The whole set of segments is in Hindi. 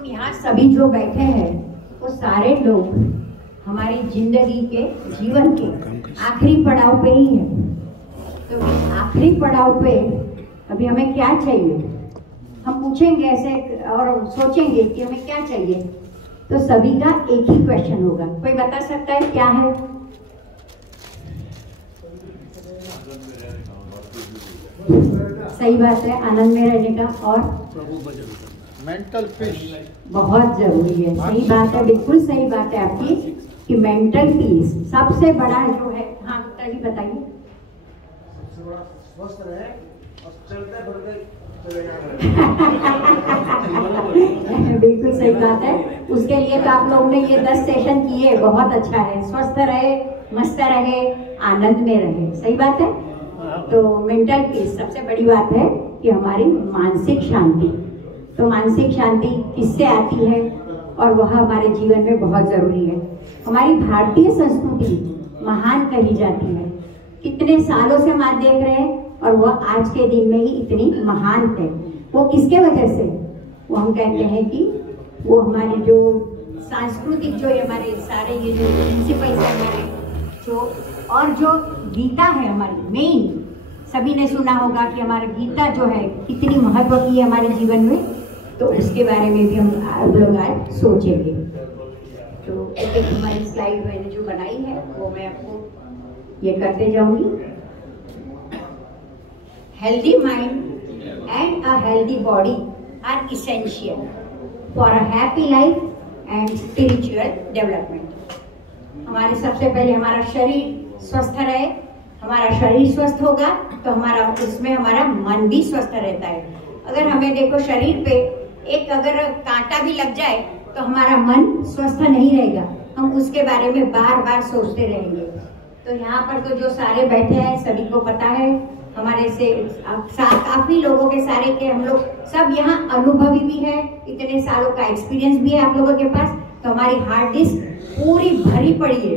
हम यहाँ सभी जो बैठे हैं वो सारे लोग हमारी जिंदगी के जीवन के आखिरी पड़ाव पे ही है। तो आखिरी पड़ाव पे अभी हमें क्या चाहिए, हम पूछेंगे ऐसे और सोचेंगे कि हमें क्या चाहिए, तो सभी का एक ही क्वेश्चन होगा। कोई बता सकता है क्या है? सही बात है, आनंद में रहने का। और मेंटल पीस बहुत जरूरी है। सही बात है, बिल्कुल सही बात है आपकी कि मेंटल पीस सबसे बड़ा जो है। हाँ तभी बताइए। सबसे बड़ा स्वस्थ रहे और चलते फिरते बिल्कुल सही बात है। उसके लिए तो आप लोग ने ये 10 सेशन किए, बहुत अच्छा है। स्वस्थ रहे, मस्त रहे, आनंद में रहे। सही बात है। तो मेंटल पीस सबसे बड़ी बात है कि हमारी मानसिक शांति। तो मानसिक शांति किससे आती है और वह हमारे जीवन में बहुत जरूरी है। हमारी भारतीय संस्कृति महान कही जाती है। कितने सालों से हम आज देख रहे हैं और वह आज के दिन में ही इतनी महान है। वो किसके वजह से? वो हम कहते हैं कि वो हमारी जो सांस्कृतिक जो हमारे सारे ये जो प्रिंसिपल्स है हमारे जो, और जो गीता है हमारी मेन, सभी ने सुना होगा कि हमारी गीता जो है कितनी महत्व की है हमारे जीवन में। तो उसके बारे में भी हम लोग आज सोचेंगे। तो एक हमारी स्लाइड मैंने जो बनाई है वो मैं आपको ये करते जाऊंगी। Healthy mind and a healthy body are essential for a happy life and spiritual development. हमारे सबसे पहले हमारा शरीर स्वस्थ रहे। हमारा शरीर स्वस्थ होगा तो हमारा उसमें हमारा मन भी स्वस्थ रहता है। अगर हमें देखो शरीर पे एक अगर कांटा भी लग जाए तो हमारा मन स्वस्थ नहीं रहेगा, हम उसके बारे में बार बार सोचते रहेंगे। तो यहाँ पर तो जो सारे बैठे हैं सभी को पता है, हमारे से काफी लोगों के सारे के हम लोग सब यहाँ अनुभवी भी है, इतने सालों का एक्सपीरियंस भी है आप लोगों के पास। तो हमारी हार्ड डिस्क पूरी भरी पड़ी है।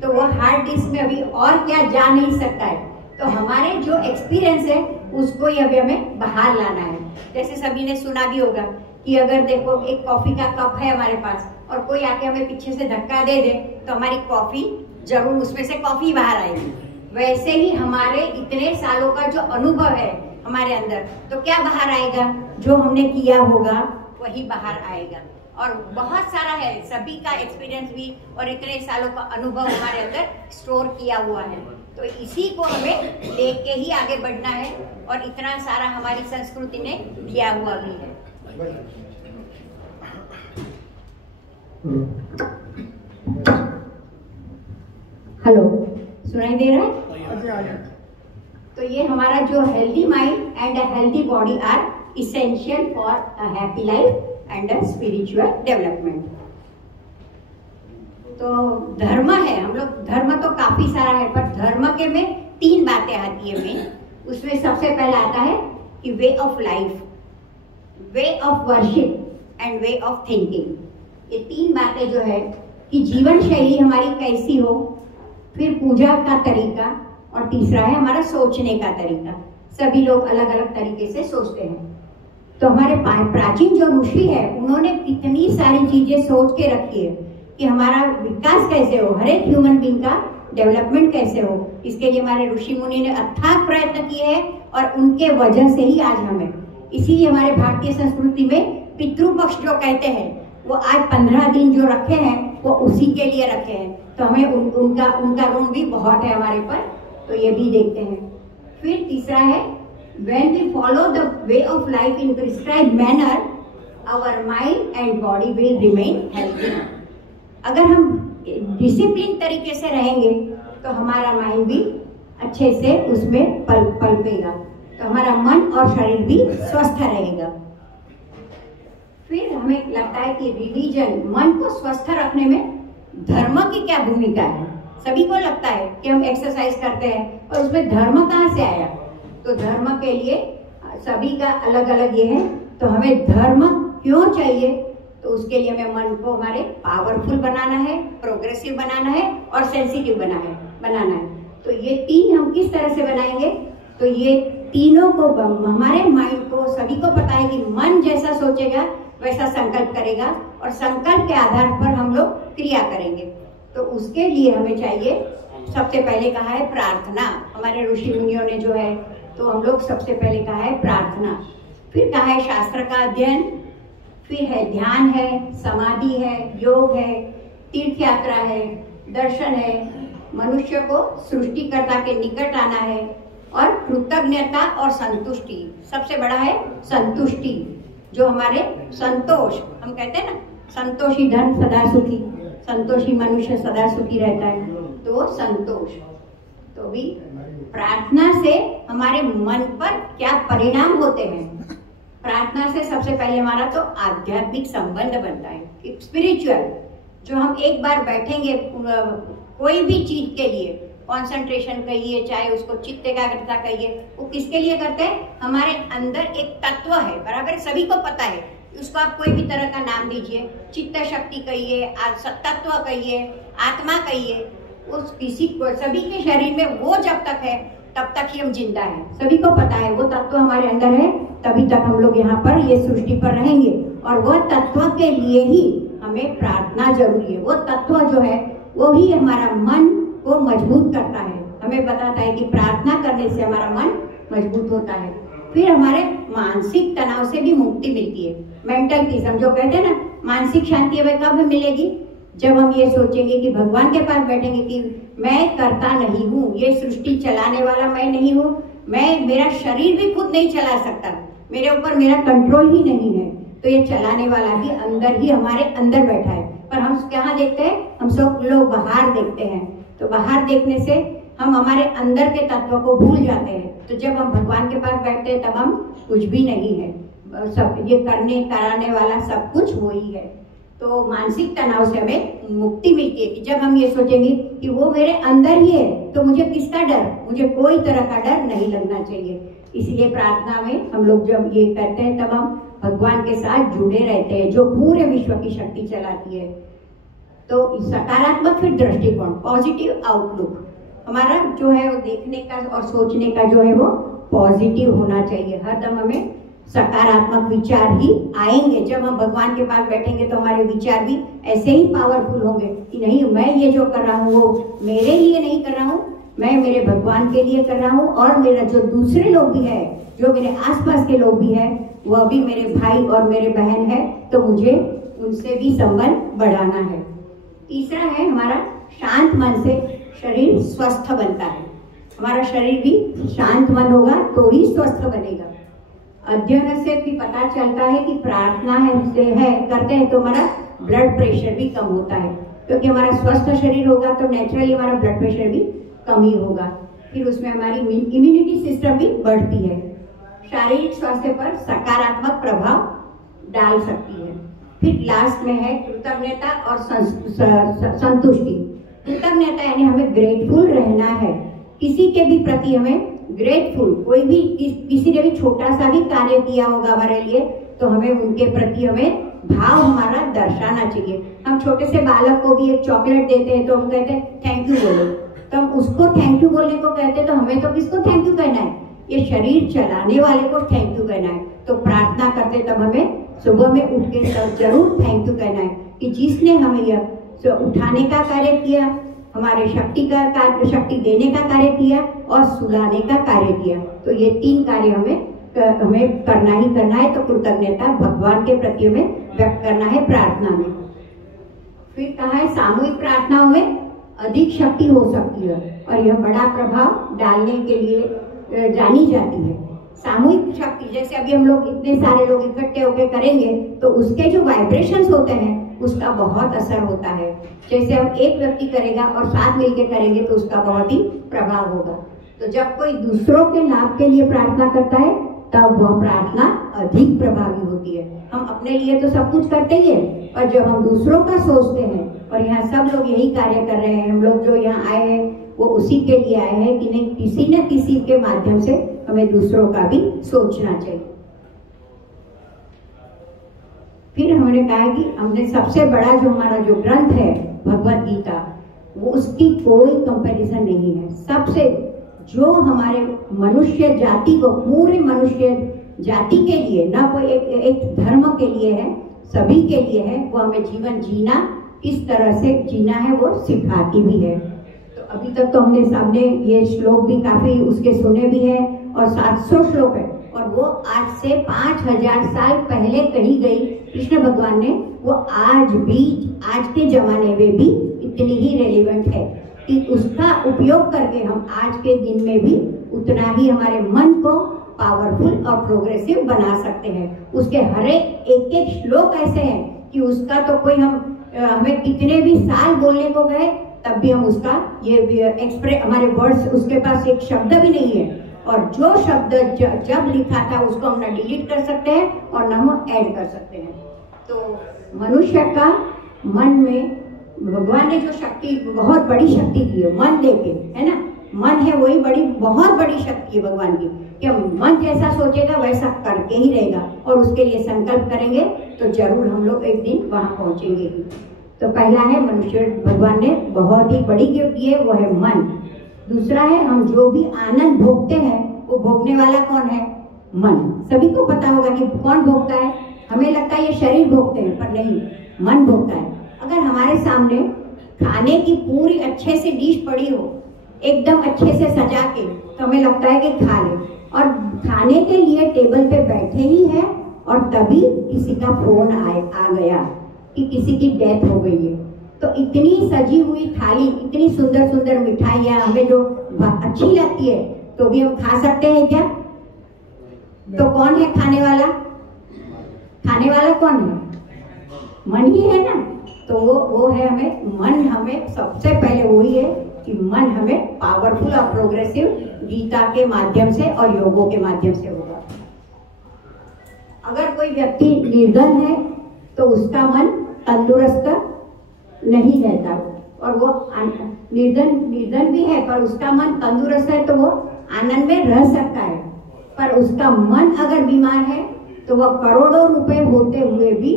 तो वो हार्ड डिस्क में अभी और क्या जा नहीं सकता है। तो हमारे जो एक्सपीरियंस है उसको ही अभी हमें बाहर लाना है। जैसे सभी ने सुना भी होगा कि अगर देखो एक कॉफी का कप है हमारे पास और कोई आके हमें पीछे से धक्का दे दे तो हमारी कॉफी जरूर उसमें से कॉफी बाहर आएगी। वैसे ही हमारे इतने सालों का जो अनुभव है हमारे अंदर, तो क्या बाहर आएगा? जो हमने किया होगा वही बाहर आएगा। और बहुत सारा है, सभी का एक्सपीरियंस भी और इतने सालों का अनुभव हमारे अंदर स्टोर किया हुआ है। तो इसी को हमें लेके ही आगे बढ़ना है और इतना सारा हमारी संस्कृति ने दिया हुआ भी है। हेलो, सुनाई दे रहा है? तो ये हमारा जो healthy mind and a healthy body are essential for a happy life and a spiritual development. तो धर्म है, हम लोग धर्म तो काफी सारा है, पर धर्म के में 3 बातें आती है मेन। उसमें सबसे पहला आता है कि way of life, way of worship and way of thinking. ये 3 बातें जो है कि जीवन शैली हमारी कैसी हो, फिर पूजा का तरीका, और तीसरा है हमारा सोचने का तरीका। सभी लोग अलग अलग तरीके से सोचते हैं। तो हमारे प्राचीन जो ऋषि है उन्होंने कितनी सारी चीजें सोच के रखी है कि हमारा विकास कैसे हो, हर एक ह्यूमन बीइंग का डेवलपमेंट कैसे हो। इसके लिए हमारे ऋषि मुनि ने अथाक प्रयत्न किए हैं और उनके वजह से ही आज हमें, इसीलिए हमारे भारतीय संस्कृति में पितृपक्ष जो कहते हैं वो आज 15 दिन जो रखे हैं वो उसी के लिए रखे हैं। तो हमें उनका ऋण भी बहुत है हमारे पर। तो ये भी देखते हैं। फिर तीसरा है when we follow the way of life in prescribed manner, our mind and body will remain healthy. अगर हम डिसिप्लिन तरीके से रहेंगे तो हमारा माइंड भी अच्छे से उसमें पलपेगा, तो हमारा मन और शरीर भी स्वस्थ रहेगा। फिर हमें लगता है कि रिलीजन, मन को स्वस्थ रखने में धर्म की क्या भूमिका है। सभी को लगता है कि हम एक्सरसाइज करते हैं और उसमें धर्म कहाँ से आया। तो धर्म के लिए सभी का अलग अलग ये है। तो हमें धर्म क्यों चाहिए? तो उसके लिए हमें मन को हमारे पावरफुल बनाना है, प्रोग्रेसिव बनाना है और सेंसिटिव बनाना है। तो ये 3 हम किस तरह से बनाएंगे? तो ये तीनों को, हमारे माइंड को, सभी को पता है कि मन जैसा सोचेगा वैसा संकल्प करेगा और संकल्प के आधार पर हम लोग क्रिया करेंगे। तो उसके लिए हमें चाहिए, सबसे पहले कहा है प्रार्थना। हमारे ऋषि मुनियों ने जो है, तो हम लोग सबसे पहले कहा है प्रार्थना, फिर कहा है शास्त्र का अध्ययन, फिर है ध्यान है, समाधि है, योग है, तीर्थ यात्रा है, दर्शन है, मनुष्य को सृष्टिकर्ता के निकट आना है, और कृतज्ञता और संतुष्टि। सबसे बड़ा है संतुष्टि, जो हमारे संतोष, हम कहते हैं ना संतोषी धन सदा सुखी, संतोषी मनुष्य सदा सुखी रहता है, तो संतोष। तो भी प्रार्थना से हमारे मन पर क्या परिणाम होते हैं। प्रार्थना से सबसे पहले हमारा तो आध्यात्मिक संबंध बनता है, स्पिरिचुअल। जो हम एक बार बैठेंगे कोई भी चीज के लिए, कंसंट्रेशन कहिए, चाहे उसको चित्त एकाग्रता कहिए, वो किसके लिए करते हैं? हमारे अंदर एक तत्व है, बराबर, सभी को पता है, उसको आप कोई भी तरह का नाम दीजिए, चित्त शक्ति कहिए, तत्व कहिए, आत्मा कहिए, उस किसी को, सभी के शरीर में वो जब तक है तब तक ही हम जिंदा हैं। सभी को पता है वो तत्व हमारे अंदर है, तभी तक हम लोग यहाँ पर ये सृष्टि पर रहेंगे। और वह तत्व के लिए ही हमें प्रार्थना जरूरी है। वो तत्व जो है वो ही हमारा मन को मजबूत करता है, हमें बताता है कि प्रार्थना करने से हमारा मन मजबूत होता है। फिर हमारे मानसिक तनाव से भी मुक्ति मिलती है, मेंटल पीस। हम जो कहते हैं ना मानसिक शांति हमें कब मिलेगी? जब हम ये सोचेंगे कि भगवान के पास बैठेंगे कि मैं करता नहीं हूँ, ये सृष्टि चलाने वाला मैं नहीं हूँ, मैं, मेरा शरीर भी खुद नहीं चला सकता, मेरे ऊपर मेरा कंट्रोल ही नहीं है, तो ये चलाने वाला ही अंदर ही हमारे अंदर बैठा है। पर हम कहाँ देखते हैं? हम सब लोग बाहर देखते हैं। तो बाहर देखने से हम हमारे अंदर के तत्व को भूल जाते हैं। तो जब हम भगवान के पास बैठते हैं तब हम कुछ भी नहीं है, सब ये करने कराने वाला सब कुछ वही है। तो मानसिक तनाव से हमें मुक्ति मिलती है कि जब हम ये सोचेंगे कि वो मेरे अंदर ही है, तो मुझे किसका डर, मुझे कोई तरह का डर नहीं लगना चाहिए। इसलिए प्रार्थना में हम लोग जब ये करते हैं तब हम भगवान के साथ जुड़े रहते हैं, जो पूरे विश्व की शक्ति चलाती है। तो सकारात्मक फिर दृष्टिकोण, पॉजिटिव आउटलुक, हमारा जो है वो देखने का और सोचने का जो है वो पॉजिटिव होना चाहिए। हरदम हमें सकारात्मक विचार ही आएंगे। जब हम भगवान के पास बैठेंगे तो हमारे विचार भी ऐसे ही पावरफुल होंगे कि नहीं, मैं ये जो कर रहा हूँ वो मेरे लिए नहीं कर रहा हूँ, मैं मेरे भगवान के लिए कर रहा हूँ, और मेरा जो दूसरे लोग भी है, जो मेरे आसपास के लोग भी है, वह भी मेरे भाई और मेरे बहन है, तो मुझे उनसे भी संबंध बढ़ाना है। तीसरा है हमारा शांत मन से शरीर स्वस्थ बनता है। हमारा शरीर भी शांत मन होगा तो ही स्वस्थ बनेगा। अध्ययन से भी पता चलता है कि प्रार्थना करते हैं तो हमारा ब्लड प्रेशर भी कम होता है, क्योंकि हमारा स्वस्थ शरीर होगा तो नेचुरली हमारा ब्लड प्रेशर भी कम ही होगा। फिर उसमें हमारी इम्यूनिटी सिस्टम भी बढ़ती है, शारीरिक स्वास्थ्य पर सकारात्मक प्रभाव डाल सकती है। फिर लास्ट में है कृतज्ञता और संतुष्टि। कृतज्ञता यानी हमें ग्रेटफुल रहना है, किसी के भी प्रति हमें ग्रेटफुल, कोई भी किसी ने भी छोटा सा भी कार्य किया होगा हमारे लिए, तो हमें उनके प्रति हमें भाव हमारा दर्शाना चाहिए। हम छोटे से बालक को भी एक चॉकलेट देते हैं तो हम कहते हैं थैंक यू बोलो, तो हम उसको थैंक यू बोलने को कहते हैं, तो हमें तो किसको थैंक यू कहना है? ये शरीर चलाने वाले को थैंक यू कहना है। तो प्रार्थना करते तब हमें सुबह में उठ के तब जरूर थैंक यू कहना है कि जिसने हमें यह उठाने का कार्य किया, हमारे शक्ति देने का कार्य किया और सुलाने का कार्य किया। तो ये तीन कार्य हमें करना ही करना है। तो कृतज्ञता भगवान के प्रति हमें व्यक्त करना है प्रार्थना में। फिर कहा है सामूहिक प्रार्थनाओं में अधिक शक्ति हो सकती है और यह बड़ा प्रभाव डालने के लिए जानी जाती है। सामूहिक शक्ति, जैसे अभी हम लोग इतने सारे लोग इकट्ठे होकर करेंगे तो उसके जो वाइब्रेशंस होते हैं उसका बहुत असर होता है। जैसे हम एक व्यक्ति करेगा और साथ मिलकर करेंगे तो उसका बहुत ही प्रभाव होगा। तो जब कोई दूसरों के लाभ के लिए प्रार्थना करता है तब वह प्रार्थना अधिक प्रभावी होती है। हम अपने लिए तो सब कुछ करते ही है, पर जब हम दूसरों का सोचते हैं, और यहाँ सब लोग यही कार्य कर रहे हैं, हम लोग जो यहाँ आए हैं वो उसी के लिए आए हैं कि नहीं, किसी न किसी के माध्यम से हमें दूसरों का भी सोचना चाहिए। फिर हमने कहा कि हमने सबसे बड़ा जो हमारा जो ग्रंथ है भगवत गीता, वो उसकी कोई कंपैरिजन नहीं है। सबसे जो हमारे मनुष्य जाति को, पूरे मनुष्य जाति के लिए, ना कोई एक धर्म के लिए है, सभी के लिए है, वो हमें जीवन जीना किस तरह से जीना है वो सिखाती भी है। तो अभी तक तो हमने सामने ये श्लोक भी काफी उसके सुने भी है, और 700 श्लोक है, और वो आज से 5000 साल पहले कही गई कृष्ण भगवान ने, वो आज भी, आज के जमाने में भी इतनी ही रेलिवेंट है कि उसका उपयोग करके हम आज के दिन में भी उतना ही हमारे मन को पावरफुल और प्रोग्रेसिव बना सकते हैं। उसके हर एक एक श्लोक ऐसे हैं कि उसका तो कोई हमें कितने भी साल बोलने को गए तब भी हम उसका ये एक्सप्रेस, हमारे वर्ड्स, उसके पास एक शब्द भी नहीं है, और जो शब्द जब लिखा था उसको हम न डिलीट कर सकते हैं और न हम ऐड कर सकते हैं। तो मनुष्य का मन में भगवान ने जो शक्ति, बहुत बड़ी शक्ति दी है मन देके, है ना, मन है वही बड़ी, बहुत बड़ी शक्ति है भगवान की, कि मन जैसा सोचेगा वैसा करके ही रहेगा, और उसके लिए संकल्प करेंगे तो जरूर हम लोग एक दिन वहां पहुंचेंगे ही। तो पहला है मनुष्य, भगवान ने बहुत ही बड़ी गिफ्ट दी है, वो है मन। दूसरा है हम जो भी आनंद भोगते हैं वो भोगने वाला कौन है? मन। सभी को पता होगा कि कौन भोगता है। हमें लगता है ये शरीर भोगते हैं, पर नहीं, मन भोगता है। अगर हमारे सामने खाने की पूरी अच्छे से डिश पड़ी हो, एकदम अच्छे से सजा के, तो हमें लगता है कि खा ले, और खाने के लिए टेबल पे बैठे ही है और तभी किसी का फोन आ गया कि किसी की डेथ हो गई है। तो इतनी सजी हुई थाली, इतनी सुंदर सुंदर मिठाइयाँ हमें जो अच्छी लगती है, तो भी हम खा सकते हैं क्या? तो कौन है खाने वाला? खाने वाला कौन है? मन ही है ना। तो वो है हमें, मन हमें सबसे पहले वही है कि मन हमें पावरफुल और प्रोग्रेसिव गीता के माध्यम से और योगों के माध्यम से होगा। अगर कोई व्यक्ति निर्धन है तो उसका मन तंदुरुस्त नहीं रहता, और वो निर्धन भी है पर उसका मन तंदुरुस्त है तो वो आनंद में रह सकता है। पर उसका मन अगर बीमार है तो वह करोड़ों रुपए होते हुए भी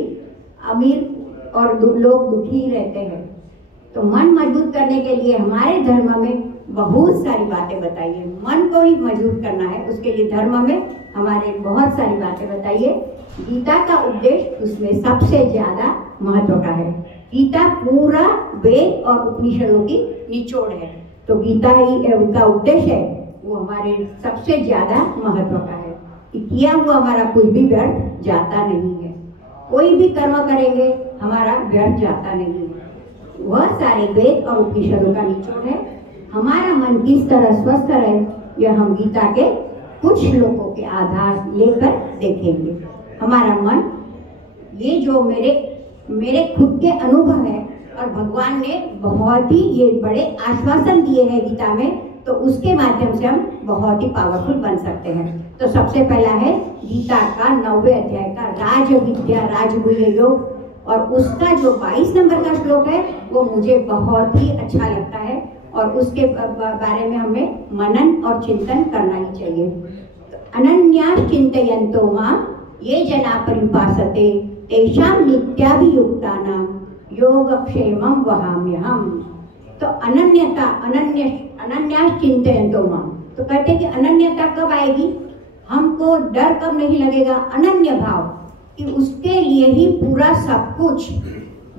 अमीर और लोग दुखी रहते हैं। तो मन मजबूत करने के लिए हमारे धर्म में बहुत सारी बातें बताई है। मन को ही मजबूत करना है, उसके लिए धर्म में हमारे बहुत सारी बातें बताई है। गीता का उपदेश उसमें सबसे ज्यादा महत्व का है। गीता पूरा वेद और उपनिषदों की निचोड़ है, तो गीता ही उनका उपदेश है, वो हमारे सबसे ज्यादा महत्व का है। किया हुआ हमारा कुछ भी व्यर्थ जाता नहीं है, कोई भी कर्म करेंगे हमारा व्यर्थ जाता नहीं है। वह सारे वेद और उपनिषदों का निचोड़ है। हमारा मन किस तरह स्वस्थ रहे, यह हम गीता के कुछ श्लोकों के आधार लेकर देखेंगे। हमारा मन, ये जो मेरे खुद के अनुभव है, और भगवान ने बहुत ही ये बड़े आश्वासन दिए हैं गीता में, तो उसके माध्यम से हम बहुत ही पावरफुल बन सकते हैं। तो सबसे पहला है गीता का 9वें अध्याय का राज विद्या राजगुह्य योग, और उसका जो 22 नंबर का श्लोक है वो मुझे बहुत ही अच्छा लगता है, और उसके बारे में हमें मनन और चिंतन करना ही चाहिए। अनन्या चिंतयन्तो मां ये जना परिपासते तेषां नित्याभियुक्तानां योगक्षेमं वहाम्यहम्। तो अनन्या चिंतयन्तो मां, तो कहते हैं कि अनन्यता कब आएगी, हमको डर कब नहीं लगेगा, अनन्य भाव, कि उसके लिए ही पूरा सब कुछ,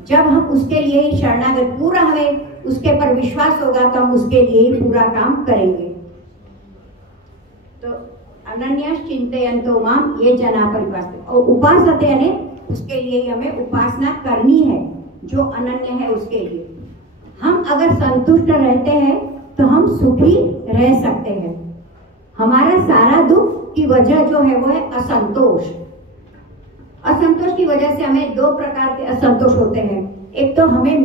जब हम उसके लिए ही शरणागत, पूरा हमें उसके पर विश्वास होगा तो हम उसके लिए ही पूरा काम करेंगे। तो अनन्या चिंतयन्तो मां ये जना परिपासते, और उपासते यानी उसके लिए ही हमें उपासना करनी है, जो अनन्य है उसके लिए। हम अगर संतुष्ट रहते हैं तो हम सुखी रह सकते हैं। हमारा सारा दुख की वजह जो है वो है असंतोष। असंतोष की वजह से हमें दो प्रकार के असंतोष होते हैं। एक तो हमें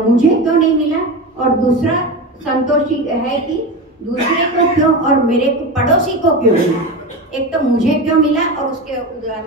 मुझे क्यों नहीं मिला, और दूसरा संतोष है कि दूसरे को क्यों और मेरे पड़ोसी को क्यों मिला। एक तो मुझे क्यों मिला और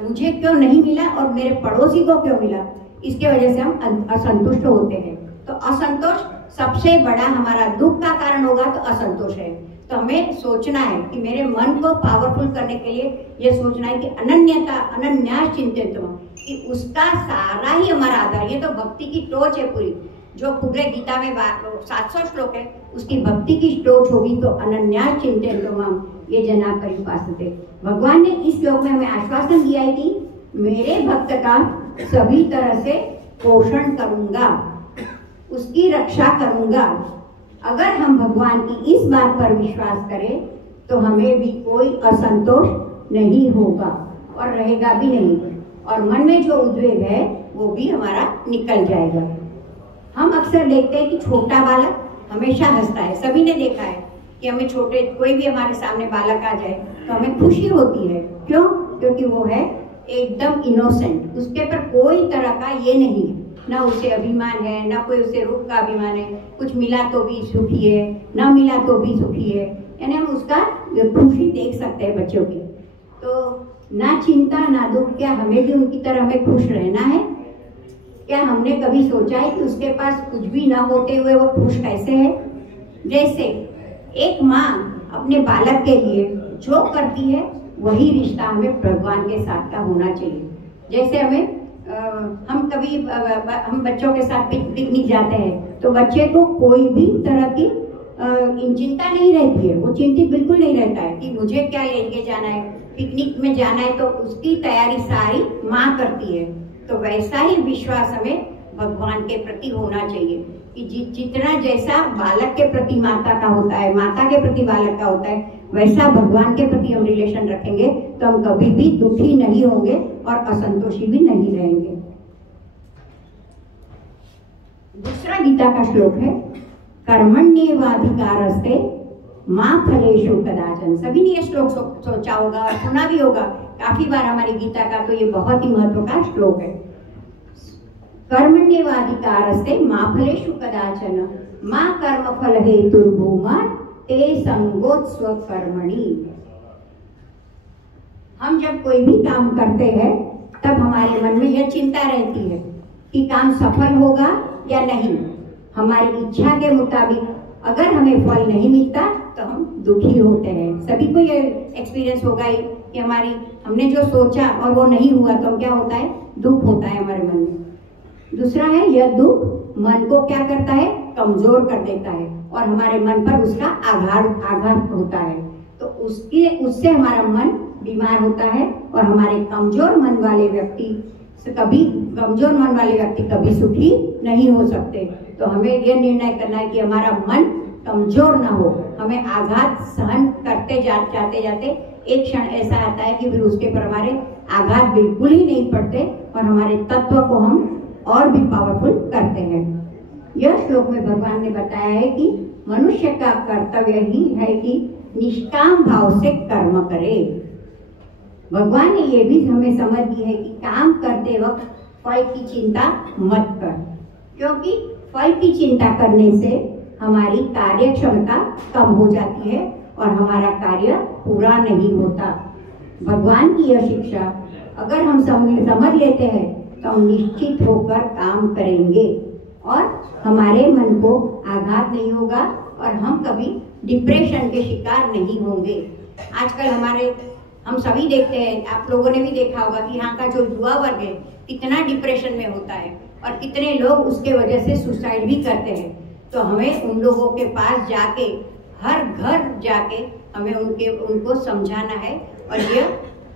मुझे क्यों नहीं मिला और मेरे पड़ोसी को क्यों मिला, इसके वजह से हम असंतुष्ट होते हैं। तो असंतोष सबसे बड़ा हमारा दुख का कारण होगा, तो असंतोष है। तो हमें सोचना है कि मेरे मन को पावरफुल करने के लिए ये सोचना है कि अनन्या चिंतित, कि उसका सारा ही हमारा आधार, ये तो भक्ति की टोच है पूरी। जो पूरे गीता में 700 श्लोक है, उसकी भक्ति की स्टोच होगी तो अनन्यास चिंतयन्तो माम ये जना परिपासते। भगवान ने इस श्लोक में हमें आश्वासन दिया है कि मेरे भक्त का सभी तरह से पोषण करूंगा, उसकी रक्षा करूंगा। अगर हम भगवान की इस बात पर विश्वास करें तो हमें भी कोई असंतोष नहीं होगा और रहेगा भी नहीं, और मन में जो उद्वेग है वो भी हमारा निकल जाएगा। हम अक्सर देखते हैं कि छोटा बालक हमेशा हंसता है। सभी ने देखा है कि हमें छोटे कोई भी हमारे सामने बालक आ जाए तो हमें खुशी होती है। क्यों? क्योंकि वो है एकदम इनोसेंट, उसके पर कोई तरह का ये नहीं है, ना उसे अभिमान है, ना कोई उसे रूप का अभिमान है। कुछ मिला तो भी सुखी है, ना मिला तो भी सुखी है। यानी हम उसका खुशी देख सकते हैं बच्चों की। तो ना चिंता ना दुख, क्या हमें भी उनकी तरह हमें खुश रहना है? क्या हमने कभी सोचा है कि उसके पास कुछ भी ना होते हुए वो खुश कैसे है? जैसे एक माँ अपने बालक के लिए जो करती है वही रिश्ता हमें भगवान के साथ का होना चाहिए। जैसे हमें हम कभी हम बच्चों के साथ पिकनिक जाते हैं तो बच्चे को कोई भी तरह की चिंता नहीं रहती है, वो चिंतित बिल्कुल नहीं रहता है कि मुझे क्या लेके जाना है, पिकनिक में जाना है, तो उसकी तैयारी सारी माँ करती है। तो वैसा ही विश्वास हमें भगवान के प्रति होना चाहिए कि जितना जैसा बालक के प्रति माता का होता है, माता के प्रति बालक का होता है, वैसा भगवान के प्रति हम रिलेशन रखेंगे तो हम कभी भी दुखी नहीं होंगे और असंतोषी भी नहीं रहेंगे। दूसरा गीता का श्लोक है कर्मण्येवाधिकारस्ते मां फलेषु कदाचन। सभी ने ये श्लोक सोचा होगा और सुना भी होगा काफी बार हमारी गीता का, तो ये बहुत ही महत्व का श्लोक है। कर्मण्येवाधिकारस्ते मां फलेषु कदाचन मां कर्म फल हेतुर्भूमा ते संगोत्स्व कर्मणि। हम जब कोई भी काम करते हैं तब हमारे मन में यह चिंता रहती है कि काम सफल होगा या नहीं। हमारी इच्छा के मुताबिक अगर हमें फल नहीं मिलता तो हम दुखी होते हैं। सभी को ये एक्सपीरियंस होगा ही कि हमने जो सोचा और वो नहीं हुआ तो क्या होता है? दुख होता है हमारे मन में। दूसरा है, यह दुख मन को क्या करता है? कमजोर कर देता है और हमारे मन पर उसका आघात होता है। तो उससे हमारा मन बीमार होता है और हमारे कमजोर मन वाले व्यक्ति कभी सुखी नहीं हो सकते। तो हमें यह निर्णय करना है कि हमारा मन कमजोर ना हो। हमें आघात सहन करते जाते जाते एक क्षण ऐसा आता है कि फिर उसके पर हमारे आघात बिल्कुल ही नहीं पड़ते और हमारे तत्व को हम और भी पावरफुल करते हैं। यह श्लोक में भगवान ने बताया है कि मनुष्य का कर्तव्य ही है कि निष्काम भाव से कर्म करे। भगवान ने यह भी हमें समझ दी है कि काम करते वक्त फल की चिंता मत कर, क्योंकि फल की चिंता करने से हमारी कार्य क्षमता कम हो जाती है और हमारा कार्य पूरा नहीं होता। भगवान की यह शिक्षा अगर हम समझ लेते हैं तो हम निश्चित होकर काम करेंगे और हमारे मन को आघात नहीं होगा और हम कभी डिप्रेशन के शिकार नहीं होंगे। आजकल हम सभी देखते हैं, आप लोगों ने भी देखा होगा कि यहाँ का जो युवा वर्ग है कितना डिप्रेशन में होता है और कितने लोग उसके वजह से सुसाइड भी करते हैं। तो हमें उन लोगों के पास जाके, हर घर जाके हमें उनको समझाना है और ये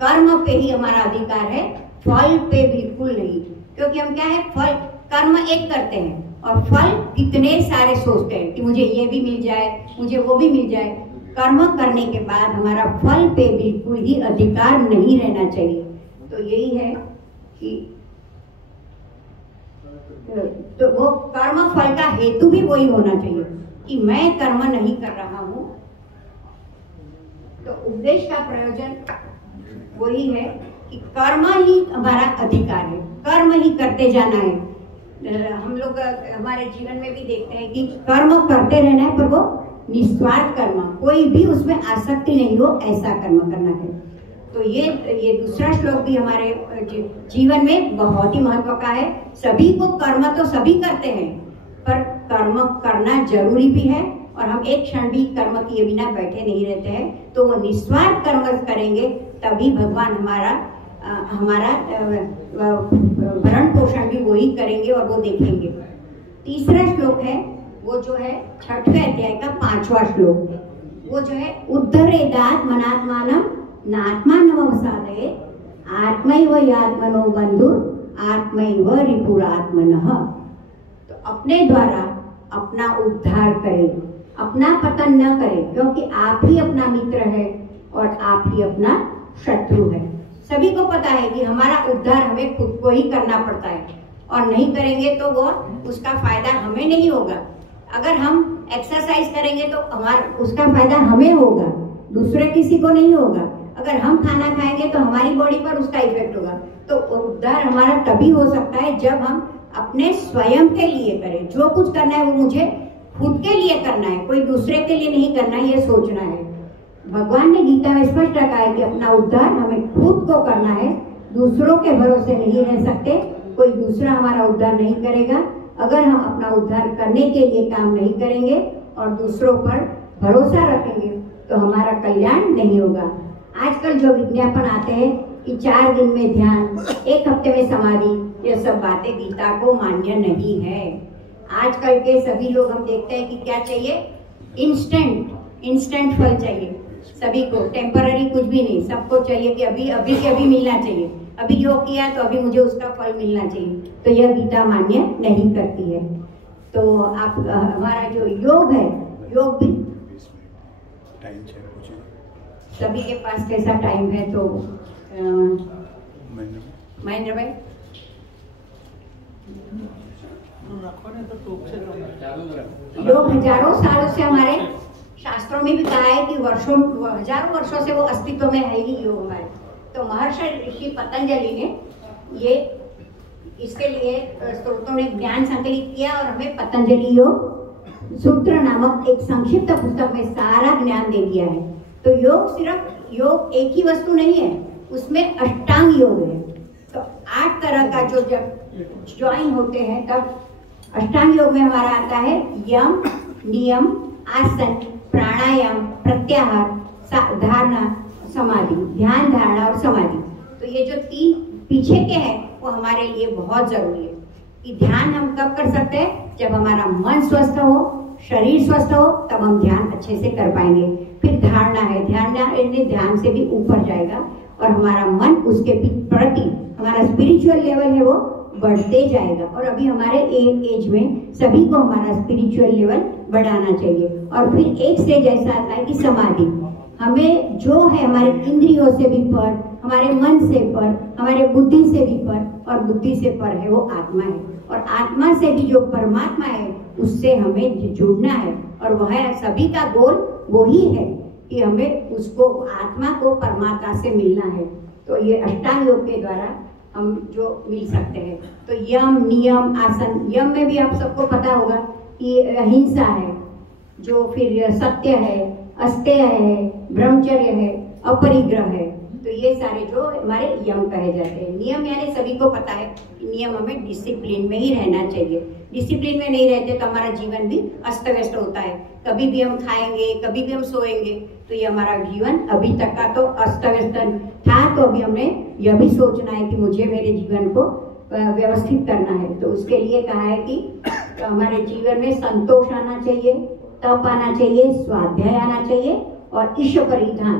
कर्म पे ही हमारा अधिकार है, फल पे बिल्कुल नहीं। क्योंकि हम क्या है, फल कर्म एक करते हैं और फल कितने सारे सोचते हैं कि मुझे ये भी मिल जाए, मुझे वो भी मिल जाए। कर्म करने के बाद हमारा फल पे बिल्कुल ही अधिकार नहीं रहना चाहिए। तो यही है कि तो वो कर्म फल का हेतु भी वही होना चाहिए कि मैं कर्म नहीं कर रहा हूँ। तो उपदेश का प्रयोजन वही है कि कर्म ही हमारा अधिकार है, कर्म ही करते जाना है। हम लोग हमारे जीवन में भी देखते हैं कि कर्म करते रहना है, पर वो निस्वार्थ कर्म, कोई भी उसमें आसक्ति नहीं हो, ऐसा कर्म करना है। तो ये दूसरा श्लोक भी हमारे जीवन में बहुत ही महत्व का है। सभी को कर्म तो सभी करते हैं, पर कर्म करना जरूरी भी है और हम एक क्षण भी कर्म किए बिना बैठे नहीं रहते हैं। तो वो निस्वार्थ कर्म करेंगे तभी भगवान हमारा भरण पोषण भी वही करेंगे और वो देखेंगे। तीसरा श्लोक है वो जो है 6वें अध्याय का 5वां श्लोक, वो जो है उद्धरेदात् मनात्मानं नात्मानमवसादये आत्मैव यात्मनो बंधुर आत्मैव रिपुरात्मनः। तो अपने द्वारा अपना उद्धार करे, अपना पतन न करे, क्योंकि आप ही अपना मित्र है और आप ही अपना शत्रु है। सभी को पता है कि हमारा उद्धार हमें खुद को ही करना पड़ता है, और नहीं करेंगे तो वो उसका फायदा हमें नहीं होगा। अगर हम एक्सरसाइज करेंगे तो हमारा उसका फायदा हमें होगा, दूसरे किसी को नहीं होगा। अगर हम खाना खाएंगे तो हमारी बॉडी पर उसका इफेक्ट होगा। तो उद्धार हमारा तभी हो सकता है जब हम अपने स्वयं के लिए करें। जो कुछ करना है वो मुझे खुद के लिए करना है, कोई दूसरे के लिए नहीं करना है, ये सोचना है। भगवान ने गीता में स्पष्ट रखा है कि अपना उद्धार हमें खुद को करना है, दूसरों के भरोसे नहीं रह सकते। कोई दूसरा हमारा उद्धार नहीं करेगा। अगर हम अपना उद्धार करने के लिए काम नहीं करेंगे और दूसरों पर भरोसा रखेंगे तो हमारा कल्याण नहीं होगा। आजकल जो विज्ञापन आते हैं कि 4 दिन में ध्यान, 1 हफ्ते में समाधि, ये सब बातें गीता को मान्य नहीं है। आजकल के सभी लोग हम देखते हैं कि क्या चाहिए, इंस्टेंट फल चाहिए सभी को, टेम्पररी कुछ भी नहीं। सबको चाहिए कि अभी अभी के अभी मिलना चाहिए, अभी योग किया तो अभी मुझे उसका फल मिलना चाहिए। तो यह गीता मान्य नहीं करती है। तो आप हमारा जो योग है, योग भी सभी के पास कैसा टाइम है? तो महेंद्र भाई योग हजारों सालों से हमारे शास्त्रों में भी कहा है कि हजारों वर्षों से वो अस्तित्व में है ही योग हमारे। तो महर्षि ऋषि पतंजलि ने ये इसके लिए स्रोतों ने ज्ञान संकलित किया और हमें पतंजलि योग सूत्र नामक एक संक्षिप्त पुस्तक में सारा ज्ञान दे दिया है। तो योग एक ही वस्तु नहीं है, उसमें अष्टांग योग है। तो 8 तरह का जो जब ज्वाइन होते हैं तब अष्टांग योग में हमारा आता है यम, नियम, आसन, प्राणायाम, प्रत्याहार, धारणा, समाधि, ध्यान, धारणा और समाधि। तो ये जो 3 पीछे के हैं वो हमारे लिए बहुत जरूरी है। कि ध्यान हम कब कर सकते हैं? जब हमारा मन स्वस्थ हो, शरीर स्वस्थ हो, तब हम ध्यान अच्छे से कर पाएंगे। फिर धारणा है, ध्यान से भी ऊपर जाएगा और हमारा मन उसके प्रति हमारा स्पिरिचुअल लेवल है वो बढ़ते जाएगा। और अभी हमारे एज में सभी को हमारा स्पिरिचुअल लेवल बढ़ाना चाहिए। और फिर एक स्टेज ऐसा आता है कि समाधि, हमें जो है हमारे इंद्रियों से भी पर, हमारे मन से पर, हमारे बुद्धि से भी पर, और बुद्धि से पर है वो आत्मा है। और आत्मा से भी जो परमात्मा है उससे हमें जुड़ना है। और वह सभी का गोल वही है कि हमें उसको, आत्मा को परमात्मा से मिलना है। तो ये अष्टांग योग के द्वारा हम जो मिल सकते हैं। तो यम, नियम, आसन, यम में भी आप सबको पता होगा कि अहिंसा है, जो फिर सत्य है, अस्तेय है, ब्रह्मचर्य है, अपरिग्रह है। तो ये सारे जो हमारे यम कहे जाते हैं। नियम यानी सभी को पता है कि नियम हमें डिसिप्लिन में ही रहना चाहिए। डिसिप्लिन में नहीं रहते तो हमारा जीवन भी अस्त व्यस्त होता है। कभी भी हम खाएंगे, कभी भी हम सोएंगे, तो ये हमारा जीवन अभी तक का तो अस्त व्यस्त था। तो अभी हमने यह भी सोचना है कि मुझे मेरे जीवन को व्यवस्थित करना है। तो उसके लिए कहा है कि हमारे जीवन में संतोष आना चाहिए, तप आना चाहिए, स्वाध्याय आना चाहिए और ईश्वर परिधान,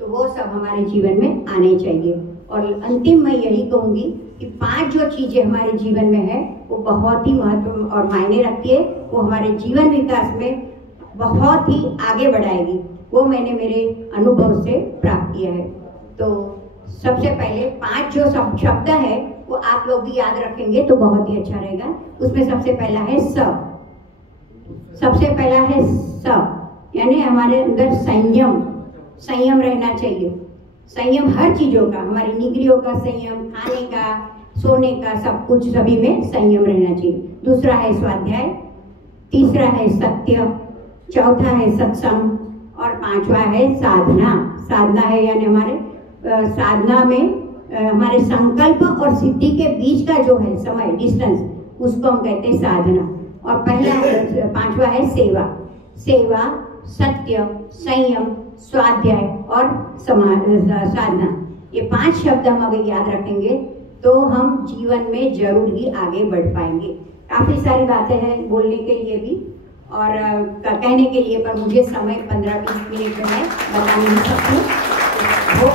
तो वो सब हमारे जीवन में आने चाहिए। और अंतिम मैं यही कहूंगी कि 5 जो चीजें हमारे जीवन में है वो बहुत ही महत्व और मायने रखती है। वो हमारे जीवन विकास में बहुत ही आगे बढ़ाएगी। वो मैंने मेरे अनुभव से प्राप्त किया है। तो सबसे पहले 5 जो शब्द है वो आप लोग भी याद रखेंगे तो बहुत ही अच्छा रहेगा। उसमें सबसे पहला है सब, सबसे पहला है सब, यानी हमारे अंदर संयम रहना चाहिए। संयम हर चीजों का, हमारी इंद्रियों का संयम, खाने का, सोने का, सब कुछ सभी में संयम रहना चाहिए। दूसरा है स्वाध्याय, तीसरा है सत्य, चौथा है सत्संग और 5वां है साधना। साधना है यानी हमारे साधना में हमारे संकल्प और सिद्धि के बीच का जो है समय, डिस्टेंस, उसको हम कहते हैं साधना। और पहला 5वां है सेवा, सत्य, संयम, स्वाध्याय और साधना। ये 5 शब्द हम अगर याद रखेंगे तो हम जीवन में जरूर ही आगे बढ़ पाएंगे। काफ़ी सारी बातें हैं बोलने के लिए भी और कहने के लिए, पर मुझे समय 15-20 मिनट में है, बता नहीं सकती। वो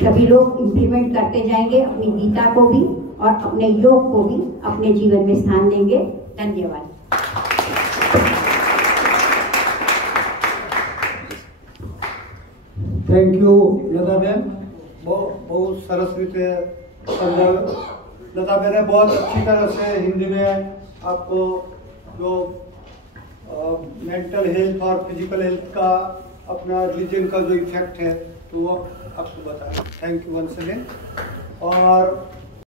सभी लोग इम्प्लीमेंट करते जाएंगे, अपनी गीता को भी और अपने योग को भी अपने जीवन में स्थान देंगे। धन्यवाद। थैंक यू लता बहन, बहुत सरस रीते लता बहन ने बहुत अच्छी तरह से हिंदी में आपको जो मेंटल हेल्थ और फिजिकल हेल्थ का अपना रिलीजन का जो इफेक्ट है तो वो आपको बताया। Thank you once again. और